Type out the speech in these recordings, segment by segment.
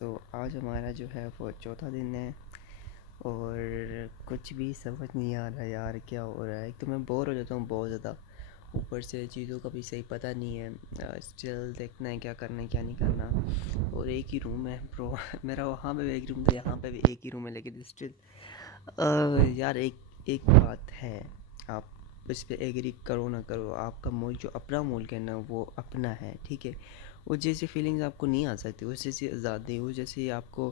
तो आज हमारा जो है वो चौथा दिन है और कुछ भी समझ नहीं आ रहा यार क्या हो रहा है। एक तो मैं बोर हो जाता हूँ बहुत ज़्यादा, ऊपर से चीज़ों का भी सही पता नहीं है। स्टिल देखना है क्या करना है क्या नहीं करना। और एक ही रूम है प्रो मेरा वहाँ पे भी एक रूम था, यहाँ पे भी एक ही रूम है, लेकिन स्टिल यार एक एक बात है, आप इस पे एग्री करो ना करो, आपका मुल्क जो अपना मुल्क है ना वो अपना है, ठीक है। वो जैसी फीलिंग्स आपको नहीं आ सकती, उस जैसी आज़ादी, उस जैसी आपको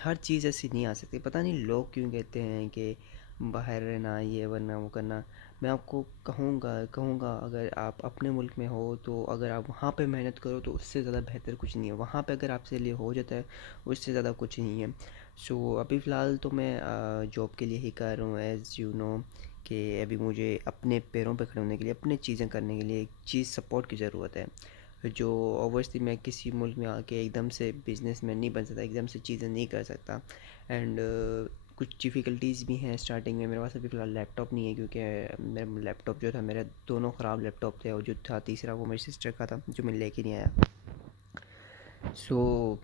हर चीज़ ऐसी नहीं आ सकती। पता नहीं लोग क्यों कहते हैं कि बाहर रहना ये वरना वो करना। मैं आपको कहूँगा कहूँगा अगर आप अपने मुल्क में हो तो अगर आप वहाँ पे मेहनत करो तो उससे ज़्यादा बेहतर कुछ नहीं है। वहाँ पे अगर आपसे लिए हो जाता है उससे ज़्यादा कुछ नहीं है। सो अभी फ़िलहाल तो मैं जॉब के लिए ही कर रहा हूँ, एज़ यू नो कि अभी मुझे अपने पैरों पे खड़े होने के लिए, अपनी चीज़ें करने के लिए एक चीज़ सपोर्ट की ज़रूरत है। जो ऑब्वियसली मैं किसी मुल्क में आके एकदम से बिजनेसमैन नहीं बन सकता, एकदम से चीज़ें नहीं कर सकता। एंड कुछ डिफ़िकल्टीज़ भी हैं स्टार्टिंग में। मेरे पास अभी फ़िलहाल लैपटॉप नहीं है क्योंकि मेरा लैपटॉप जो था, मेरे दोनों ख़राब लैपटॉप थे और जो था तीसरा वो मेरी सिस्टर का था जो मैं लेके नहीं आया। सो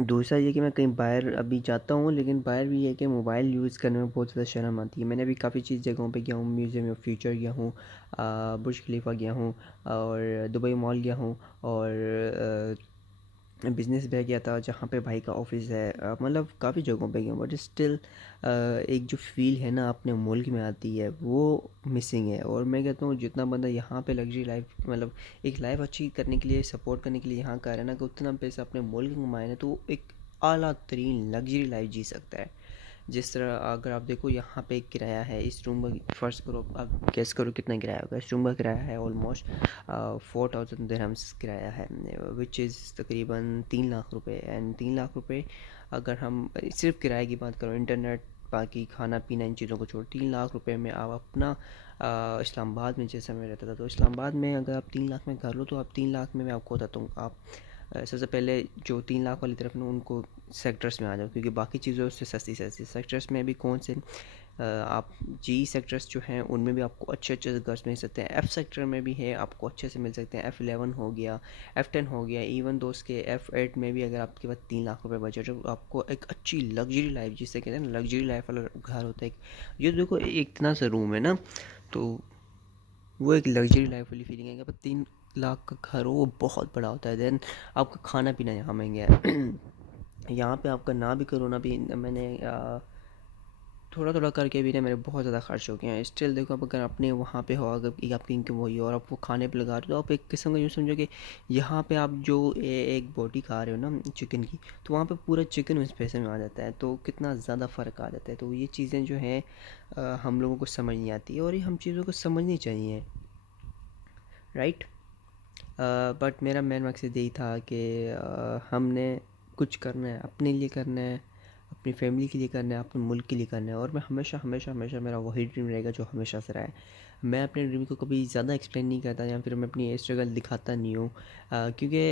दूसरा ये कि मैं कहीं बाहर अभी जाता हूँ, लेकिन बाहर भी है कि मोबाइल यूज़ करने में बहुत ज़्यादा शर्म आती है। मैंने अभी काफ़ी चीज़ जगहों पे गया हूँ, म्यूज़ियम ऑफ फ्यूचर गया हूँ, बुर्ज खलीफा गया हूँ और दुबई मॉल गया हूँ और बिज़नेस बैग गया था जहाँ पे भाई का ऑफिस है। मतलब काफ़ी जगहों पे गया हूँ, बट स्टिल एक जो फ़ील है ना अपने मुल्क में आती है वो मिसिंग है। और मैं कहता हूँ जितना बंदा यहाँ पे लग्जरी लाइफ, मतलब एक लाइफ अच्छी करने के लिए, सपोर्ट करने के लिए यहाँ का है ना, कि उतना पैसा अपने मुल्क में कमाए ना तो वो एक आला तरीन लग्जरी लाइफ जी सकता है। जिस तरह अगर आप देखो यहाँ पे एक किराया है इस रूम का, फर्स्ट करो आप गेस करो कितना किराया होगा। इस रूम का किराया है ऑलमोस्ट 4000 दिरहम्स किराया है, विच इज़ तकरीबन 3 लाख रुपए। एंड 3 लाख रुपए अगर हम सिर्फ किराए की बात करो, इंटरनेट बाकी खाना पीना इन चीज़ों को छोड़, 3 लाख रुपए में आप अपना इस्लामाबाद में जैसे मैं रहता था, तो इस्लामाबाद में अगर आप 3 लाख में कर लो तो आप 3 लाख में मैं आपको बताता हूँ। आप सबसे पहले जो 3 लाख वाली तरफ ना उनको सेक्टर्स में आ जाओ, क्योंकि बाकी चीज़ों से सस्ती सस्ती सेक्टर्स में भी कौन से आप जी सेक्टर्स जो हैं उनमें भी आपको अच्छे अच्छे घर मिल सकते हैं। एफ़ सेक्टर में भी है, आपको अच्छे से मिल सकते हैं। F11 हो गया, F10 हो गया, इवन दोस्त के F8 में भी अगर आपके पास 3 लाख रुपए बजट है तो आपको एक अच्छी लग्जरी लाइफ, जिसे कहते हैं ना लग्जरी लाइफ वाला घर होता है। ये देखो एक इतना सा रूम है ना, तो वो एक लग्जरी लाइफ वाली फीलिंग है। पर 3 लाख का घर हो वो बहुत बड़ा होता है। देन आपका खाना पीना यहाँ महंगा है यहाँ पे आपका ना भी करो ना भी, मैंने थोड़ा थोड़ा करके भी ना मेरे बहुत ज़्यादा खर्च हो गए हैं। स्टिल देखो, आप अगर अपने वहाँ पे हो, अगर आपकी इनकम वही हो और आप वो खाने पे लगा रहे हो, तो आप एक किस्म का यूँ समझो कि यहाँ पे आप जो एक बोटी खा रहे हो ना चिकन की, तो वहाँ पे पूरा चिकन उस पैसे में आ जाता है। तो कितना ज़्यादा फ़र्क आ जाता है। तो ये चीज़ें जो हैं हम लोगों को समझ नहीं आती है और ये हम चीज़ों को समझनी चाहिए, राइट। बट मेरा मेन मकसद यही था कि हमने कुछ करना है, अपने लिए करना है, अपनी फैमिली के लिए करना है, अपने मुल्क के लिए करना है। और मैं हमेशा हमेशा हमेशा मेरा वही ड्रीम रहेगा जो हमेशा से रहा है। मैं अपने ड्रीम को कभी ज़्यादा एक्सप्लेन नहीं करता या फिर मैं अपनी स्ट्रगल दिखाता नहीं हूँ, क्योंकि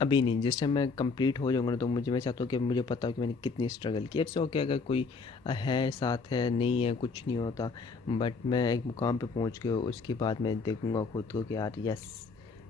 अभी नहीं, जिस टाइम मैं कंप्लीट हो जाऊँगा ना तो मैं चाहता हूँ कि मुझे पता हो कि मैंने कितनी स्ट्रगल की। इट्स ओके अगर कोई है साथ है, नहीं है, कुछ नहीं होता। बट मैं एक मुकाम पे पहुँच के उसके बाद मैं देखूँगा खुद को कि यार यस,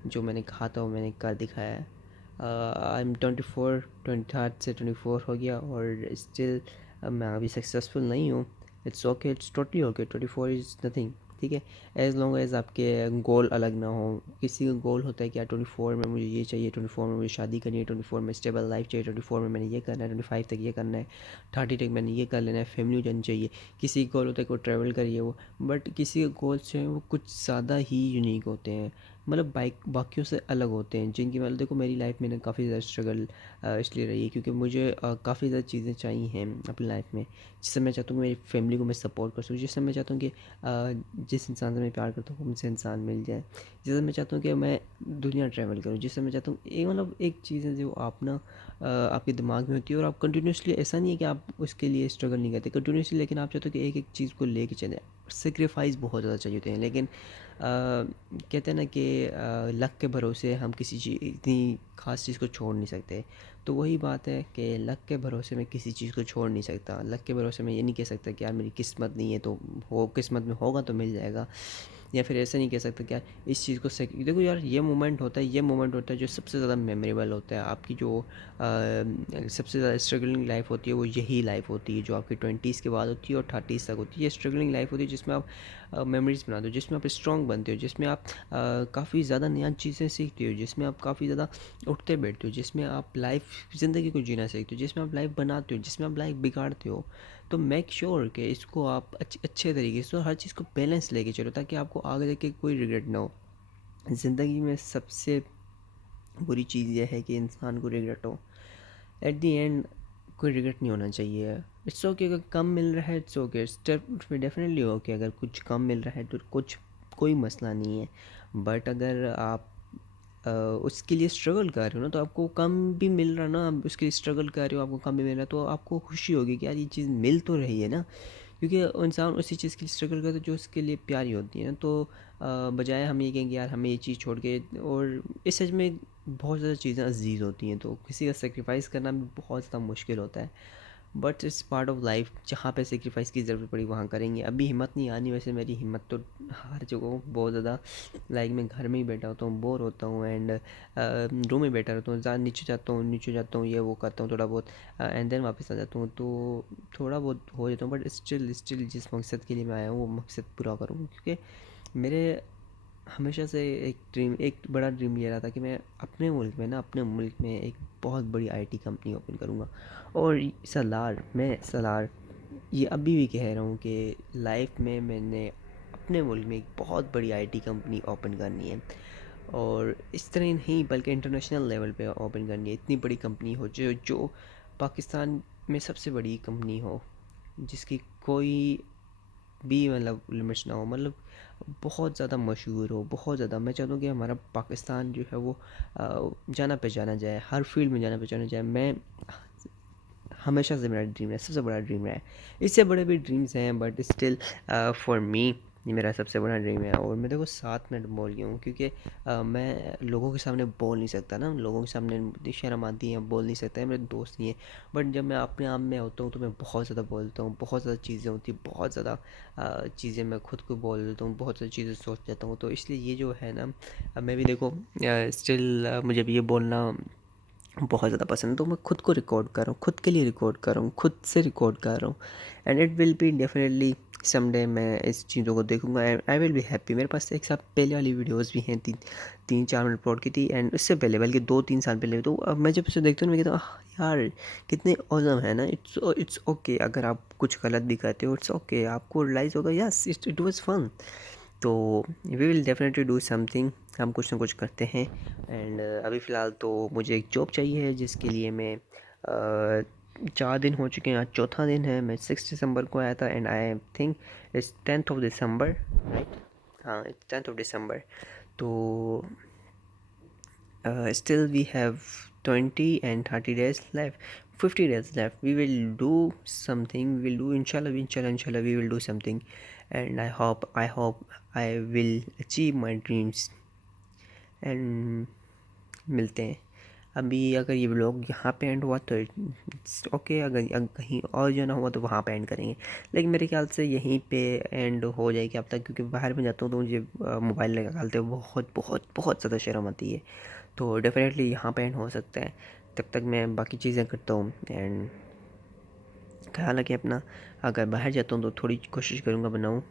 जो मैंने कहा था वो मैंने कर दिखाया है। आई एम 24, 23 से 24 हो गया और स्टिल मैं अभी सक्सेसफुल नहीं हूँ। It's okay, it's totally okay, 24 is nothing, ठीक है। एज़ लॉन्ग एज़ आपके गोल अलग ना हो। किसी का गोल होता है कि यार 24 में मुझे ये चाहिए, 24 में मुझे शादी करनी है, 24 में स्टेबल लाइफ चाहिए, 24 में मैंने ये करना है, 25 तक ये करना है, 30 तक मैंने ये कर लेना है, फैमिली हो जानी चाहिए। किसी का गोल होता है कि वो ट्रैवल करिए वो, बट किसी के गोल्स जो हैं वो कुछ ज़्यादा ही यूनिक होते हैं, मतलब बाइक बाकियों से अलग होते हैं, जिनकी मतलब देखो मेरी लाइफ में ना काफ़ी ज़्यादा स्ट्रगल इसलिए रही है क्योंकि मुझे काफ़ी ज़्यादा चीज़ें चाहिए हैं अपनी लाइफ में, जिससे मैं चाहता हूँ कि मेरी फैमिली को मैं सपोर्ट कर सकूँ, जिससे मैं चाहता हूँ कि जिस इंसान से मैं प्यार करता हूँ मुझसे इंसान मिल जाए, जिससे मैं चाहता हूँ कि मैं दुनिया ट्रैवल करूँ, जिससे मैं चाहता हूँ एक मतलब एक चीज़ है जो आप ना आपके दिमाग में होती है और आप कंटिन्यूसली, ऐसा नहीं है कि आप उसके लिए स्ट्रगल नहीं करते कंटिन्यूसली, लेकिन आप चाहते हो कि एक एक चीज़ को लेके चलें। सेक्रीफाइस बहुत ज़्यादा चाहिए होते हैं, लेकिन कहते हैं ना कि लक के भरोसे हम किसी चीज़, इतनी ख़ास चीज़ को छोड़ नहीं सकते। तो वही बात है कि लक के भरोसे मैं किसी चीज़ को छोड़ नहीं सकता। लक के भरोसे मैं ये नहीं कह सकता कि यार मेरी किस्मत नहीं है तो हो, किस्मत में होगा तो मिल जाएगा। या फिर ऐसा नहीं कह सकता कि यार इस चीज़ को देखो यार, ये मोमेंट होता है, ये मोमेंट होता है जो सबसे ज़्यादा मेमोरेबल होता है। आपकी जो सबसे ज़्यादा स्ट्रगलिंग लाइफ होती है वो यही लाइफ होती है जो आपकी 20s के बाद होती है और 30s तक होती है। ये स्ट्रगलिंग लाइफ होती है जिसमें आप मेमोरीज बनाते हो, जिसमें आप स्ट्रॉन्ग बनते हो, जिसमें आप काफ़ी ज़्यादा नया चीज़ें सीखते हो, जिसमें आप काफ़ी ज़्यादा उठते बैठते हो, जिसमें आप लाइफ ज़िंदगी को जीना सीखते हो, जिसमें आप लाइफ बनाते हो, जिसमें आप लाइफ बिगाड़ते हो। तो मेक श्योर कि इसको आप अच्छे तरीके से और हर चीज़ को बैलेंस लेके चलो, ताकि आपको आगे जाके कोई रिग्रेट ना हो। ज़िंदगी में सबसे बुरी चीज़ यह है कि इंसान को रिग्रेट हो। एट दी एंड कोई रिग्रेट नहीं होना चाहिए। इट्स ओके अगर कम मिल रहा है, इट्स ओके, डेफिनेटली ओके अगर कुछ कम मिल रहा है तो कुछ कोई मसला नहीं है। बट अगर आप उसके लिए स्ट्रगल कर रहे हो ना, तो आपको कम भी मिल रहा ना, आप उसके लिए स्ट्रगल कर रहे हो, आपको कम भी मिल रहा है, तो आपको खुशी होगी कि यार ये चीज़ मिल तो रही है ना। क्योंकि इंसान उसी चीज़ के लिए स्ट्रगल करता है जो उसके लिए प्यारी होती है ना। तो बजाय हम ये कहेंगे यार हमें ये चीज़ छोड़ के, और इस सच में बहुत ज़्यादा चीज़ें अजीज़ होती हैं, तो किसी का सेक्रीफाइस करना भी बहुत ज़्यादा मुश्किल होता है। But it's part of life, जहाँ पे सेक्रीफाइस की ज़रूरत पड़ी वहाँ करेंगे। अभी हिम्मत नहीं आनी, वैसे मेरी हिम्मत तो हार चुका हूँ बहुत ज़्यादा। लाइक मैं घर में ही बैठा होता हूँ, बोर होता हूँ, एंड रूम में बैठा रहता हूँ, नीचे जाता हूँ, नीचे जाता हूँ, ये वो करता हूँ थोड़ा बहुत, एंड देन वापस आ जाता हूँ। तो थोड़ा बहुत हो जाता हूँ, बट स्टिल जिस मकसद के लिए मैं आया हूँ वो मकसद पूरा करूँ। क्योंकि मेरे हमेशा से एक बड़ा ड्रीम ये रहा था कि मैं अपने मुल्क में एक बहुत बड़ी आईटी कंपनी ओपन करूँगा। और मैं ये अभी भी कह रहा हूँ कि लाइफ में मैंने अपने मुल्क में एक बहुत बड़ी आईटी कंपनी ओपन करनी है। और इस तरह ही नहीं बल्कि इंटरनेशनल लेवल पे ओपन करनी है। इतनी बड़ी कंपनी हो जो पाकिस्तान में सबसे बड़ी कंपनी हो, जिसकी कोई भी मतलब लिमिट्स ना हो, मतलब बहुत ज़्यादा मशहूर हो, बहुत ज़्यादा। मैं चाहता हूँ कि हमारा पाकिस्तान जो है वो जाना पहचाना जाए, हर फील्ड में जाना पहचाना जाए। मैं हमेशा से मेरा ड्रीम है, सबसे बड़ा ड्रीम है। इससे बड़े भी ड्रीम्स हैं, बट स्टिल फॉर मी ये मेरा सबसे बड़ा ड्रीम है। और मैं देखो 7 मिनट बोल गया हूँ, क्योंकि मैं लोगों के सामने बोल नहीं सकता ना, लोगों के सामने मुझे शर्म आती है, बोल नहीं सकता है, मेरे दोस्त नहीं है। बट जब मैं अपने आप में होता हूँ तो मैं बहुत ज़्यादा बोलता हूँ, बहुत ज़्यादा चीज़ें होती हैं, बहुत ज़्यादा चीज़ें मैं खुद को बोल देता हूँ, बहुत सारी चीज़ें सोच जाता हूँ। तो इसलिए ये जो है ना, मैं भी देखो स्टिल मुझे भी ये बोलना बहुत ज़्यादा पसंद है। तो मैं खुद को रिकॉर्ड कर रहा हूँ, खुद के लिए रिकॉर्ड कर रहा हूँ, खुद से रिकॉर्ड कर रहा हूँ। And it will be definitely someday मैं इस चीज़ों को देखूंगा and I will be happy. मेरे पास एक साथ पहले वाली वीडियोस भी हैं, 3-4 मिनट अपलोड की थी, एंड उससे पहले बल्कि 2-3 साल पहले। तो अब मैं जब उसे देखता हूँ मैं कहता हूँ यार कितने औसम है ना। इट्स ओके अगर आप कुछ गलत भी करते हो, इट्स ओके, आपको रियलाइज़ होगा यस इट वाज फन। तो we will definitely do something, हम कुछ ना कुछ करते हैं। एंड अभी फ़िलहाल तो मुझे एक जॉब चाहिए है, जिसके लिए मैं 4 दिन हो चुके हैं, आज चौथा दिन है। मैं 6 दिसंबर को आया था, and I think it's 10th of December, right? हाँ, इट्स 10th of December। तो still we have 20 and 30 days left, 50 days left. We will do something, we will do inshallah we will do something. And I hope I will achieve my dreams. And मिलते हैं। अभी अगर ये vlog यहाँ पे and हुआ तो okay, अगर कहीं और जाना हुआ तो वहाँ पे एंड करेंगे। लेकिन मेरे ख्याल से यहीं पे एंड हो जाएगी अब तक, क्योंकि बाहर में जाता हूँ तो मुझे मोबाइल निकालते हुए बहुत बहुत बहुत ज़्यादा शर्म आती है। तो डेफिनेटली यहाँ पे एंड हो सकता है। तब तक मैं बाकी चीज़ें करता हूँ, एंड ख्याल रखें अपना। अगर बाहर जाता हूँ तो थोड़ी कोशिश करूँगा बनाऊँ